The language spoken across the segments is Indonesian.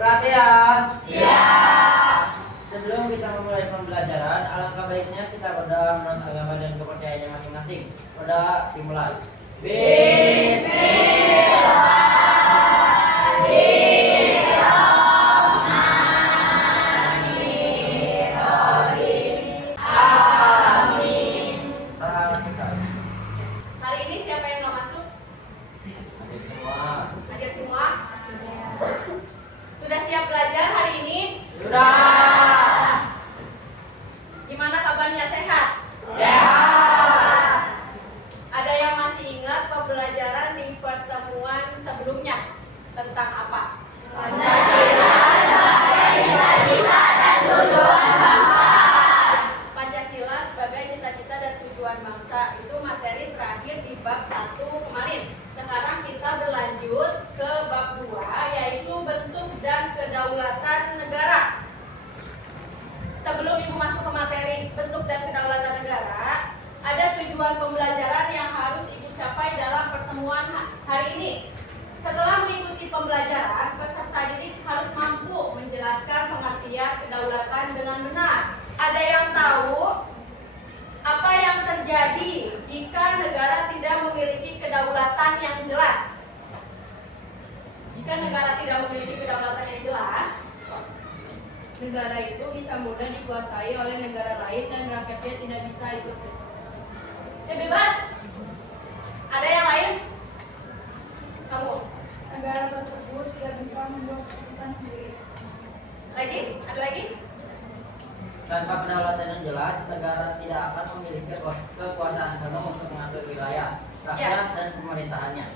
Perhatian. Siap. Sebelum kita memulai pembelajaran, alangkah baiknya kita berdoa menurut agama dan kepercayaannya masing-masing. Berdoa dimulai. Hari ini siapa yang mau masuk? Adik semua. Adik semua? Sudah siap belajar hari ini? Sudah. Gimana kabarnya, sehat? Sehat. Ada yang masih ingat pembelajaran di pertemuan sebelumnya tentang apa? Pancasila sebagai cita-cita dan tujuan bangsa. Itu materi terakhir di bab 1 kemarin. Sekarang kita berlanjut ke bab 2, yaitu bentuk dan kedaulatan negara. Sebelum Ibu masuk ke materi bentuk dan kedaulatan negara, ada tujuan pembelajaran yang harus Ibu capai dalam pertemuan hari ini. Setelah mengikuti pembelajaran, peserta didik harus mampu menjelaskan pengertian kedaulatan dengan benar. Ada yang tahu apa yang terjadi jika negara tidak memiliki kedaulatan yang jelas? Jika negara tidak memiliki kedaulatan yang jelas, negara itu bisa mudah dikuasai oleh negara lain dan rakyatnya tidak bisa ikut. Bebas. Ada yang lain? Kamu? Negara tersebut tidak bisa membuat keputusan sendiri. Lagi? Ada lagi? Tanpa kedaulatan yang jelas, negara tidak akan memiliki kekuasaan penuh untuk mengatur wilayah, rakyat, dan pemerintahannya.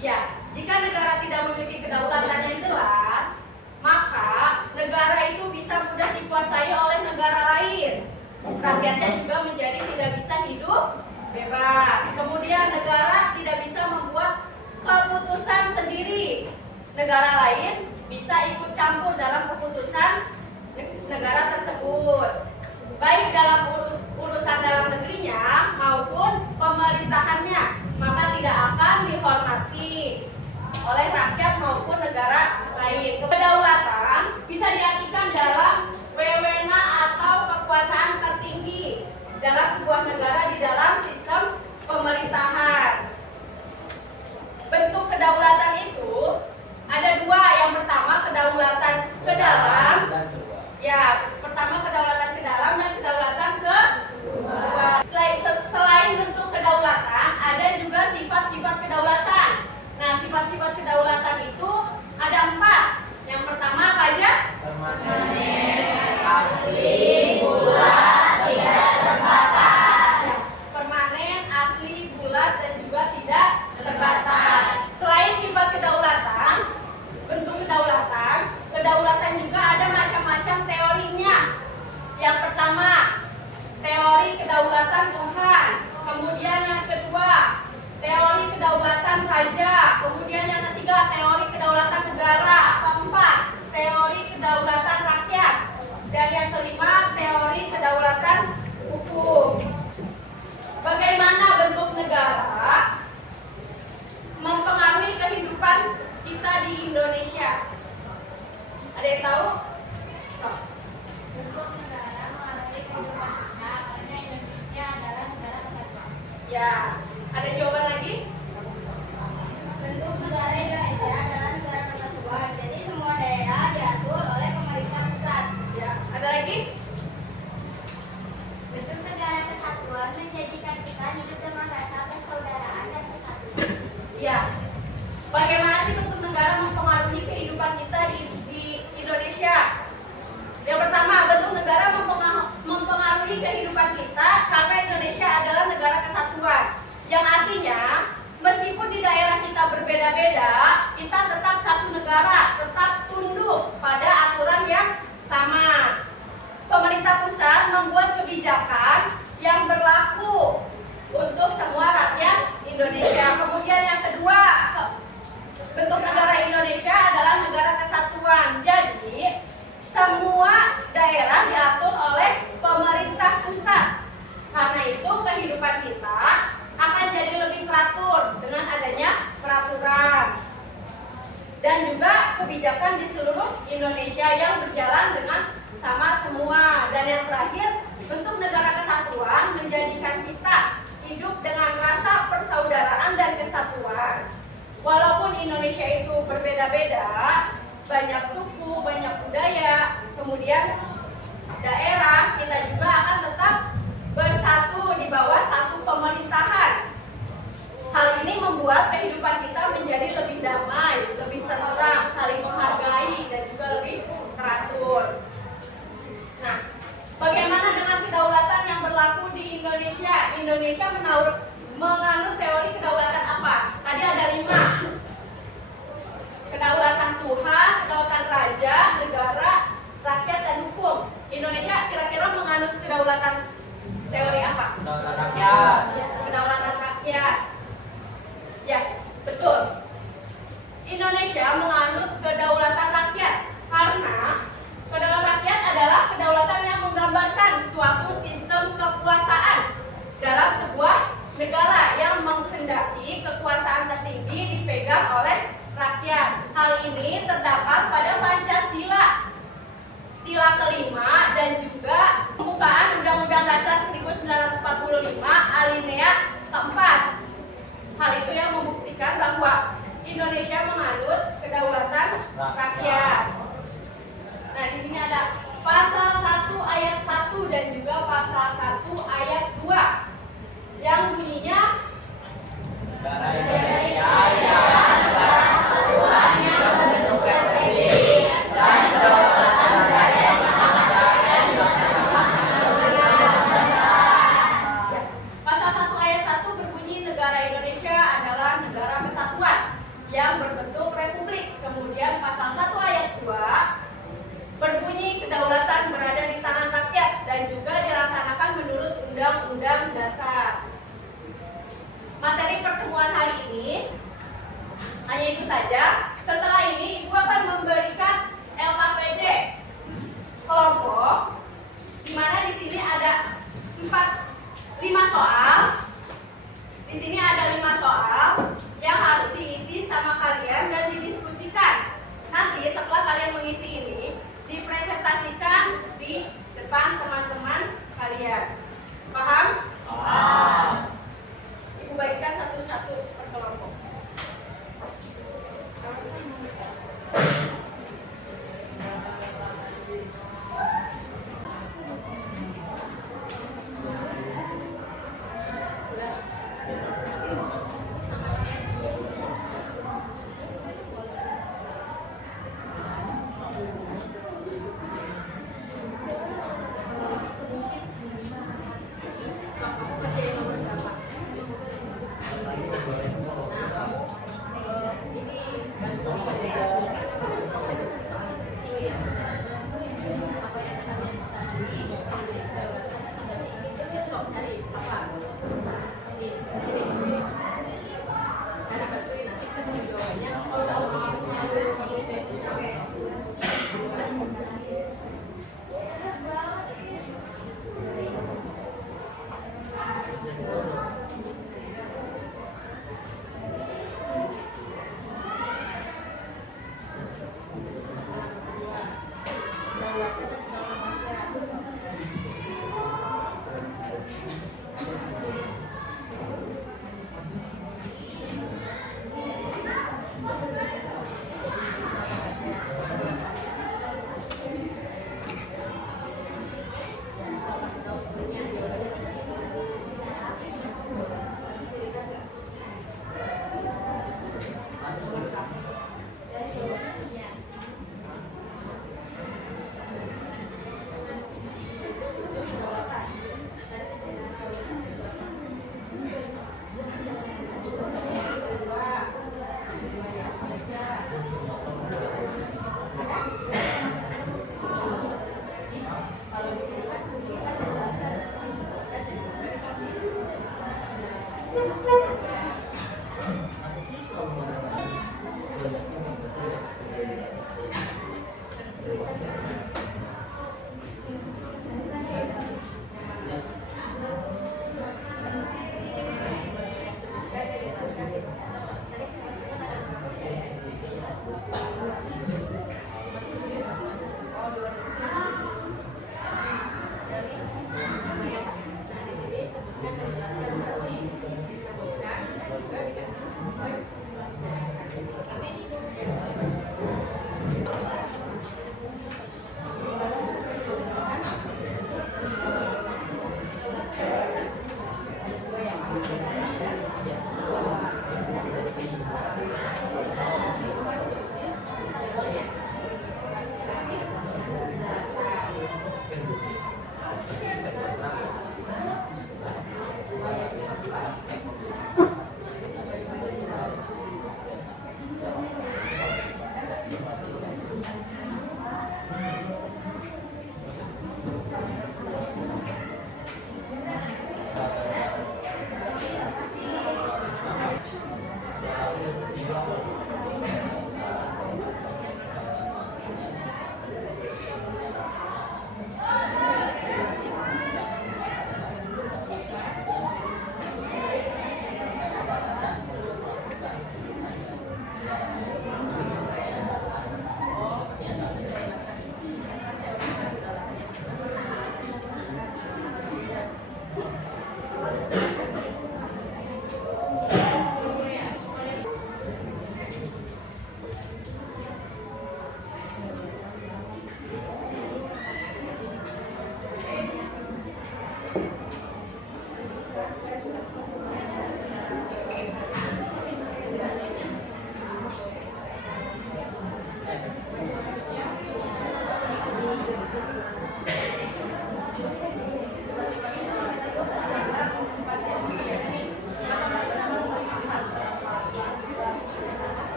Ya, jika negara tidak memiliki kedaulatan yang jelas, maka negara itu bisa mudah dikuasai oleh negara lain. Rakyatnya juga menjadi tidak bisa hidup bebas. Kemudian negara tidak bisa membuat keputusan sendiri. Negara lain bisa ikut campur dalam keputusan negara tersebut, baik dalam urusan dalam negerinya maupun pemerintahannya, maka tidak akan dihormati oleh rakyat maupun negara lain. Kedaulatan bisa diartikan dalam wewenang atau kekuasaan tertinggi dalam sebuah negara di dalam sistem pemerintahan. Bentuk kedaulatan itu ada dua. Yang pertama kedaulatan ke dalam. Ya, pertama kedaulatan ke dalam dan kedaulatan ke luar. Selain bentuk kedaulatan, ada juga sifat-sifat kedaulatan. Nah, sifat-sifat kedaulatan itu ada 4. Yang pertama apa aja? Permanen, asli, bulat, tidak terbatas. Permanen, asli, bulat, dan juga tidak terbatas. Selain sifat kedaulatan, bentuk kedaulatan, kedaulatan juga ada macam-macam teorinya. Yang pertama, teori kedaulatan Tuhan. Kemudian yang kedua, teori kedaulatan raja. Kemudian yang ketiga, teori kedaulatan negara. Keempat, teori kedaulatan rakyat. Dan yang kelima, teori kedaulatan hukum. Bagaimana bentuk negara mempengaruhi kehidupan kita di Indonesia? Ada yang tahu? Bentuk negara mengaruhi kehidupan kita karena Indonesia adalah negara kesatuan. Ya, ada jawaban lagi? Bentuk negara Indonesia adalah negara kesatuan, jadi semua daerah diatur oleh pemerintah pusat. Ya, ada lagi? Bentuk negara kesatuan menjadikan kita hidup dengan rasa persaudaraan dan kesatuan. Ya. Bagaimana sih bentuk negara mempengaruhi kehidupan kita di Indonesia? Yang pertama, bentuk negara mempengaruhi kehidupan kita karena Indonesia adalah negara kesatuan. Yang artinya, meskipun di daerah kita berbeda-beda, kita tetap satu negara, tetap tunduk pada aturan yang sama. Pemerintah pusat membuat kebijakan yang berlaku untuk semua rakyat Indonesia. Kemudian yang kedua, bentuk negara Indonesia adalah negara kesatuan. Jadi, semua daerah diatur oleh pemerintah pusat. Karena itu kehidupan kita akan jadi lebih teratur dengan adanya peraturan. Dan juga kebijakan di seluruh Indonesia yang berjalan dengan sama semua. Dan yang terakhir, bentuk negara kesatuan menjadikan kita hidup dengan rasa persaudaraan dan kesatuan. Walaupun Indonesia itu berbeda-beda, banyak suku, banyak budaya, kemudian daerah, kita juga akan tetap bersatu di bawah satu pemerintahan. Hal ini membuat kehidupan kita menjadi lebih damai, lebih tenang, saling menghargai, dan juga lebih teratur. Nah, bagaimana dengan kedaulatan yang berlaku di Indonesia? Indonesia menganut teori kedaulatan apa? Tadi ada 5. Kedaulatan Tuhan, kedaulatan raja, negara, rakyat, dan hukum. Indonesia kira-kira menganut kedaulatan teori apa? Kedaulatan rakyat. Kedaulatan rakyat. Ya, betul. Indonesia menganut kedaulatan rakyat karena kedaulatan rakyat adalah kedaulatan yang menggambarkan suatu sistem kekuasaan dalam sebuah negara yang menghendaki kekuasaan tertinggi dipegang oleh rakyat. Hal ini terdapat pada Pancasila, sila kelima, dan juga pembukaan Undang-Undang Dasar 1945 alinea keempat. Hal itu yang membuktikan bahwa Indonesia menganut kedaulatan rakyat. Nah, di sini ada pasal 1 ayat 1 dan juga pasal 1 ayat 2 yang bunyinya Negara Indonesia ya negara kesatuan yang membentuk republik dan kedaulatan rakyat yang ada dan dilaksanakan pasal 1 ayat 1 berbunyi negara Indonesia adalah negara kesatuan yang berbentuk republik. Kemudian pasal 1 ayat 2 berbunyi kedaulatan berada di tangan rakyat dan juga dilaksanakan menurut Undang-Undang Dasar. Materi pertemuan hari ini hanya itu saja. Setelah ini Ibu akan memberikan LKPD kelompok, di mana di sini ada 5 soal. Di sini ada 5 soal yang harus diisi sama kalian dan didiskusikan. Nanti setelah kalian mengisi ini, dipresentasikan di depan teman-teman kalian. Paham? Ibu bagikan satu-satu per kelompok.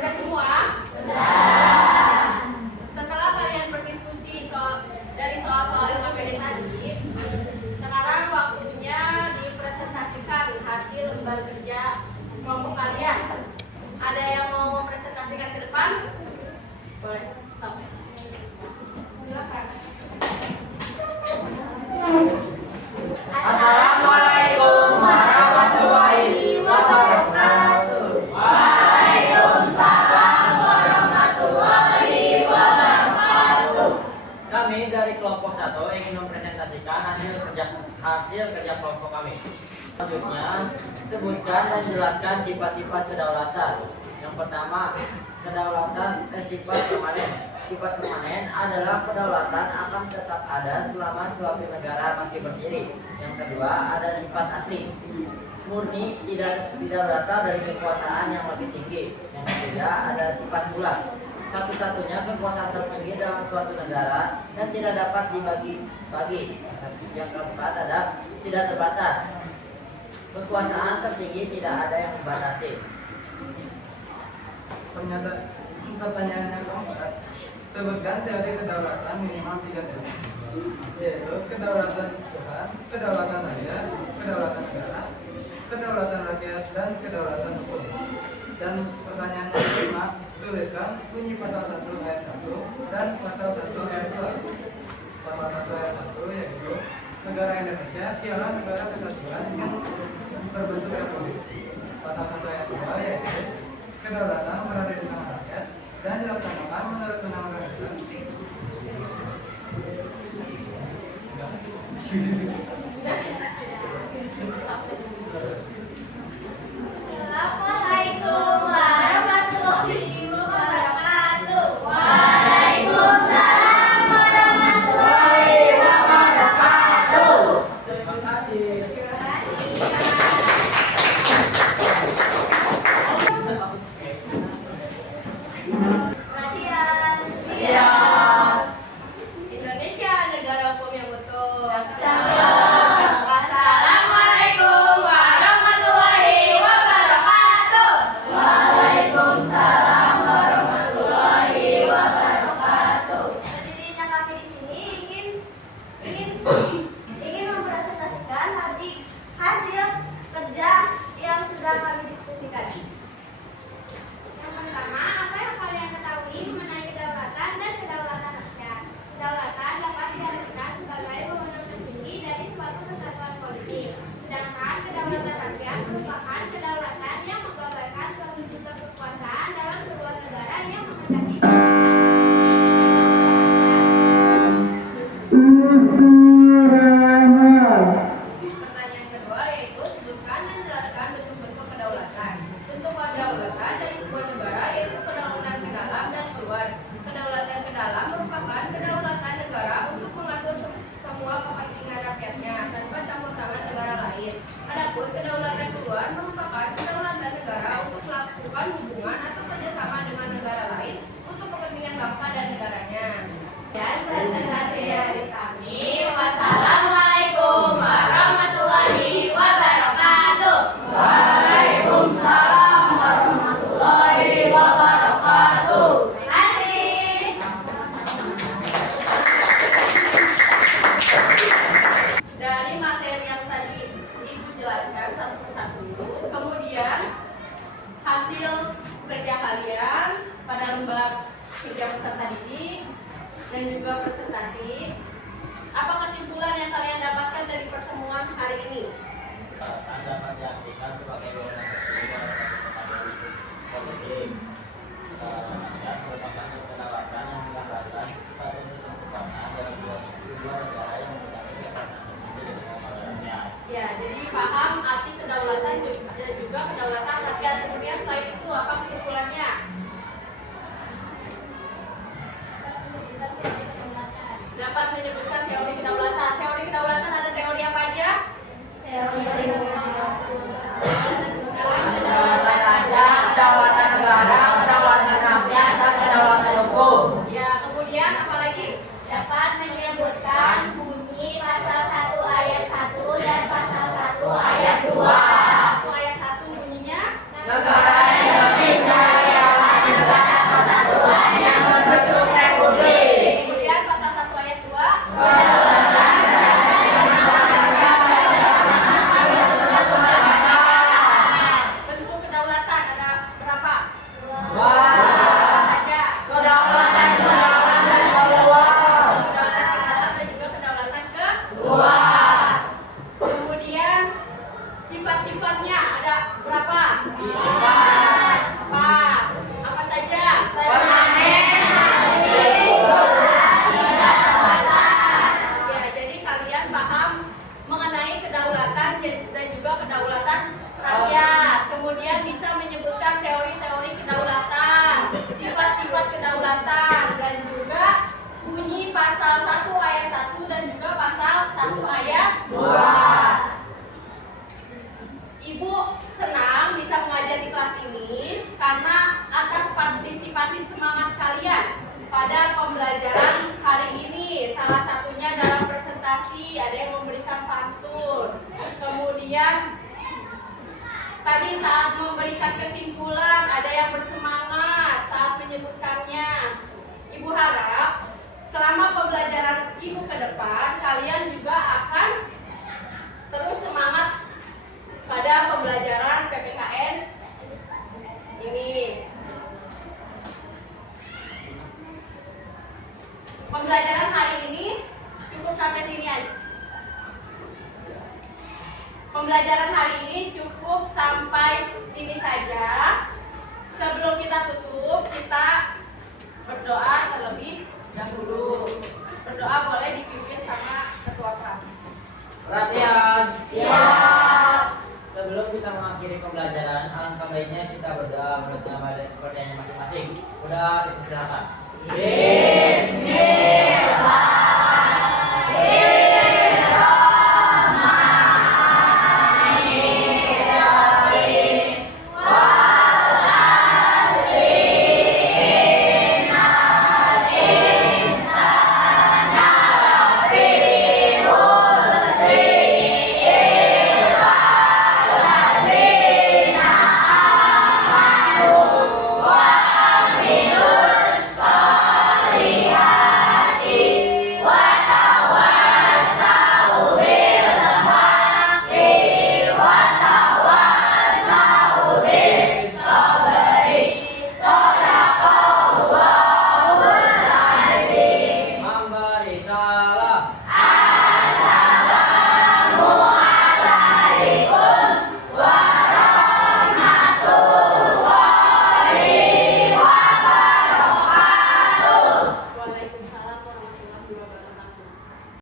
Udah semua? Setelah kalian berdiskusi dari soal-soal LKPD tadi, sekarang waktunya dipresentasikan hasil lembar kerja kelompok kalian. Ada yang mau mempresentasikan ke depan? Boleh. Stop. Silakan. Assalamualaikum warahmatullahi wabarakatuh. Kami dari kelompok 1 ingin mempresentasikan hasil kerja kelompok kami. Selanjutnya, sebutkan dan jelaskan sifat-sifat kedaulatan. Yang pertama, sifat permanen. Sifat permanen adalah kedaulatan akan tetap ada selama suatu negara masih berdiri. Yang kedua, ada sifat asli. Murni tidak berasal dari kekuasaan yang lebih tinggi. Yang ketiga, ada sifat bulat. Satu-satunya kekuasaan tertinggi dalam suatu negara dan tidak dapat dibagi-bagi. Yang keempat ada tidak terbatas. Kekuasaan tertinggi tidak ada yang membatasi. Pertanyaan yang keempat, sebutkan teori kedaulatan minimal 3 teori, yaitu kedaulatan Tuhan, kedaulatan raja, kedaulatan negara, kedaulatan rakyat, dan kedaulatan hukum. Dan pertanyaan yang kelima, tuliskan bunyi pasal 1 ayat 1 dan pasal 1 ayat 2. Pasal 1 ayat 1 yaitu negara Indonesia ialah negara kesatuan yang berbentuk republik. Pasal 1 ayat 2 yaitu kedaulatan berada di tangan rakyat dan dilaksanakan menurut undang-undang dasar. Assalamualaikum warahmatullahi wabarakatuh. Waalaikumsalam warahmatullahi wabarakatuh. Terima kasih. Pertanyaan kedua yaitu sebutkan dan jelaskan bentuk-bentuk kedaulatan. Bentuk kedaulatan dari sebuah negara yaitu kedaulatan ke dalam dan keluar. Kedaulatan ke dalam merupakan kedaulatan negara untuk mengatur semua kepentingan rakyatnya tanpa campur tangan negara lain. Adapun kedaulatan keluar merupakan kedaulatan negara untuk melakukan hubungan atau kerjasama dengan negara lain untuk kepentingan bangsa dan negaranya. Dan presentasi dari kami. Wassalamualaikum warahmatullahi wabarakatuh. Waalaikumsalam warahmatullahi wabarakatuh. Terima kasih. Dari materi yang tadi Ibu jelaskan satu persatu, kemudian hasil kerja kalian pada lembar kerja peserta didik dan juga presentasi. Apa kesimpulan yang kalian dapatkan dari pertemuan hari ini? Dapat diartikan sebagai golongan positif dan merupakan kedaulatan yang menggambarkan satu kesempatan dalam dua negara yang mencapai kedaulatan di negaranya. Ya, jadi paham arti kedaulatan dan juga kedaulatan rakyat. Kemudian selain itu apa kesimpulannya? Dapat menyebutkan teori kedaulatan. Teori kedaulatan ada teori apa aja? Kedaulatan raja, kedaulatan negara, kedaulatan rakyat, dan kedaulatan hukum. Ya, kemudian apa lagi? Dapat menyebutkan bunyi pasal 1 ayat 1 dan pasal 1 ayat 2. Satu ayat 1 bunyinya Negara Indonesia ialah negara kesatuan yang berbentuk republik. kemudian pasal 1 ayat 2 bentuk kedaulatan ada berapa? Saja. Kedaulatan ke dalam dan keluar. Kedaulatan ke dalam dan juga kedaulatan ke luar. Kemudian sifat-sifatnya ada berapa? 4. Apa saja? Ya, jadi kalian paham mengenai kedaulatan dan juga kedaulatan rakyat. Kemudian bisa menyebutkan teori-teori kedaulatan, sifat-sifat kedaulatan, dan juga bunyi pasal 1 ayat 1 dan juga pasal 1 ayat 2. Ibu senang bisa mengajar di kelas ini karena atas partisipasi semangat kalian pada pembelajaran hari ini. Salah satunya dalam presentasi, ada yang memberikan pantun. Kemudian tadi saat memberikan kesimpulan, ada yang bersemangat saat menyebutkannya. Ibu harap selama pembelajaran Ibu ke depan, kalian juga akan terus semangat pada pembelajaran PPKN ini. Pembelajaran hari ini cukup sampai sini aja. Pembelajaran hari ini cukup sampai sini saja. Sebelum kita tutup, kita berdoa terlebih dahulu. Berdoa boleh dipimpin sama ketua kelas. Perhatian. Siap. Sebelum kita mengakhiri pembelajaran, alangkah baiknya kita berdoa menurut nama dan kepercayaannya masing-masing. Udah, dipersilakan.